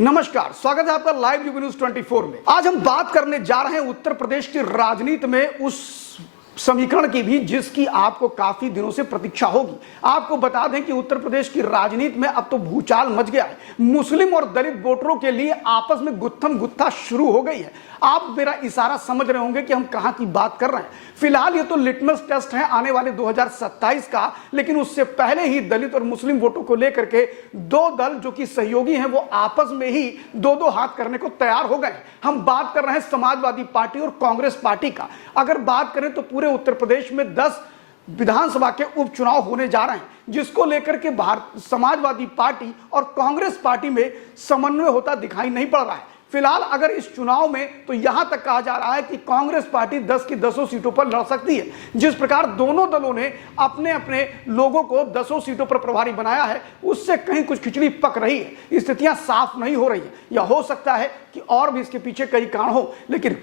नमस्कार, स्वागत है आपका लाइव यूबी न्यूज 24 में। आज हम बात करने जा रहे हैं उत्तर प्रदेश की राजनीति में उस समीकरण की भी जिसकी आपको काफी दिनों से प्रतीक्षा होगी। आपको बता दें कि उत्तर प्रदेश की राजनीति में अब तो भूचाल मच गया है। मुस्लिम और दलित वोटरों के लिए आपस में गुत्थम गुत्था शुरू हो गई है। आप मेरा इशारा समझ रहे होंगे कि हम कहां की बात कर रहे हैं। फिलहाल ये तो लिटमस टेस्ट है आने वाले 2027 का, लेकिन उससे पहले ही दलित और मुस्लिम वोटों को लेकर के दो दल जो कि सहयोगी हैं वो आपस में ही दो दो हाथ करने को तैयार हो गए। हम बात कर रहे हैं समाजवादी पार्टी और कांग्रेस पार्टी का। अगर बात करें तो पूरे उत्तर प्रदेश में 10 विधानसभा के उपचुनाव होने जा रहे हैं, जिसको लेकर के समाजवादी पार्टी और कांग्रेस पार्टी में समन्वय होता दिखाई नहीं पड़ रहा है। फिलहाल अगर इस चुनाव में तो यहां तक कहा जा रहा है कि कांग्रेस पार्टी 10 की 10 सीटों पर लड़ सकती है। जिस प्रकार दोनों दलों ने अपने अपने लोगों को 10 सीटों पर प्रभारी बनाया है, उससे कहीं कुछ खिचड़ी पक रही है। स्थितियां साफ नहीं हो रही है, या हो सकता है कि और भी इसके पीछे कई कारण हो, लेकिन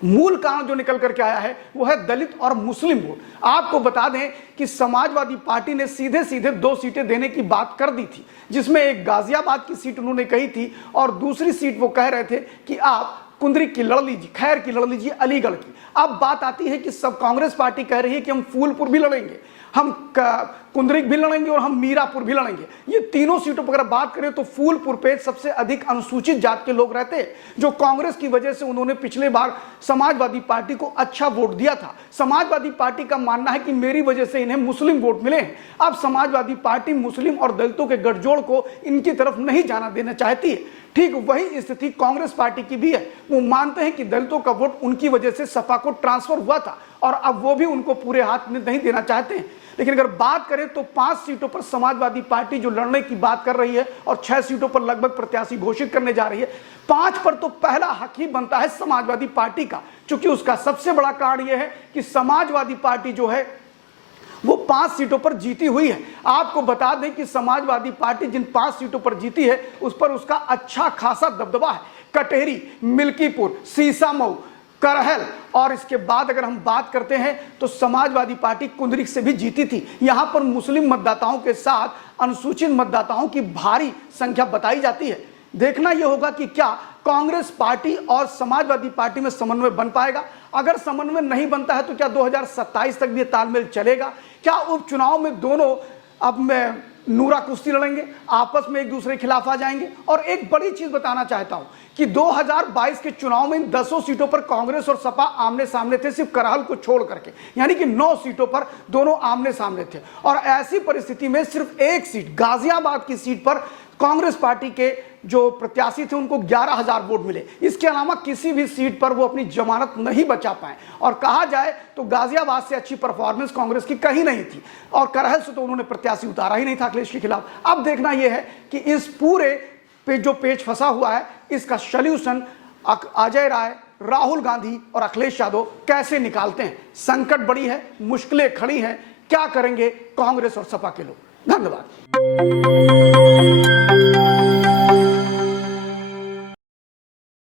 मूल कारण जो निकल करके आया है वो है दलित और मुस्लिम वोट। आपको बता दें कि समाजवादी पार्टी ने सीधे सीधे 2 सीटें देने की बात कर दी थी, जिसमें एक गाजियाबाद की सीट उन्होंने कही थी और दूसरी सीट वो कह रहे थे कि आप कुंद्रिक की लड़ लीजिए, खैर की लड़ लीजिए, अलीगढ़ की। अब बात आती है कि सब कांग्रेस पार्टी कह रही है कि हम फूलपुर भी लड़ेंगे, हम कुंद्रिक भी लड़ेंगे और हम मीरापुर भी लड़ेंगे। ये तीनों सीटों पर अगर बात करें तो फूलपुर पे सबसे अधिक अनुसूचित जात के लोग रहते हैं, जो कांग्रेस की वजह से उन्होंने पिछले बार समाजवादी पार्टी को अच्छा वोट दिया था। समाजवादी पार्टी का मानना है कि मेरी वजह से इन्हें मुस्लिम वोट मिले हैं। अब समाजवादी पार्टी मुस्लिम और दलितों के गठजोड़ को इनकी तरफ नहीं जाना देना चाहती है। ठीक वही स्थिति कांग्रेस पार्टी की भी है। वो मानते हैं कि दलितों का वोट उनकी वजह से सपा को ट्रांसफर हुआ था और अब वो भी उनको पूरे हाथ में नहीं देना चाहते हैं। लेकिन अगर बात करें तो 5 सीटों पर समाजवादी पार्टी जो लड़ने की बात कर रही है और 6 सीटों पर लगभग प्रत्याशी घोषित करने जा रही है, 5 पर तो पहला हक ही बनता है समाजवादी पार्टी का। चूंकि उसका सबसे बड़ा कारण यह है कि समाजवादी पार्टी जो है वो 5 सीटों पर जीती हुई है। आपको बता दें कि समाजवादी पार्टी जिन 5 सीटों पर जीती है उस पर उसका अच्छा खासा दबदबा है। कटेहरी, मिल्कीपुर, सीसामऊ, करहल और इसके बाद अगर हम बात करते हैं तो समाजवादी पार्टी कुंद्रिक से भी जीती थी। यहां पर मुस्लिम मतदाताओं के साथ अनुसूचित मतदाताओं की भारी संख्या बताई जाती है। देखना यह होगा कि क्या कांग्रेस पार्टी और समाजवादी पार्टी में समन्वय बन पाएगा। अगर समन्वय नहीं बनता है तो क्या 2027 तक भी तालमेल चलेगा। क्या उपचुनाव में दोनों अब में नूरा कुश्ती लड़ेंगे, आपस में एक दूसरे के खिलाफ आ जाएंगे। और एक बड़ी चीज बताना चाहता हूं कि 2022 के चुनाव में इन 10 सीटों पर कांग्रेस और सपा आमने सामने थे, सिर्फ करहल को छोड़ करके, यानी कि 9 सीटों पर दोनों आमने सामने थे। और ऐसी परिस्थिति में सिर्फ एक सीट, गाजियाबाद की सीट पर कांग्रेस पार्टी के जो प्रत्याशी थे उनको 11,000 वोट मिले। इसके अलावा किसी भी सीट पर वो अपनी जमानत नहीं बचा पाए। और कहा जाए तो गाजियाबाद से अच्छी परफॉर्मेंस कांग्रेस की कहीं नहीं थी और करहल से तो उन्होंने प्रत्याशी उतारा ही नहीं था अखिलेश के खिलाफ। अब देखना यह है कि इस पूरे पे जो पेच फंसा हुआ है इसका सॉल्यूशन अजय राय, राहुल गांधी और अखिलेश यादव कैसे निकालते हैं। संकट बड़ी है, मुश्किलें खड़ी हैं, क्या करेंगे कांग्रेस और सपा के लोग। धन्यवाद।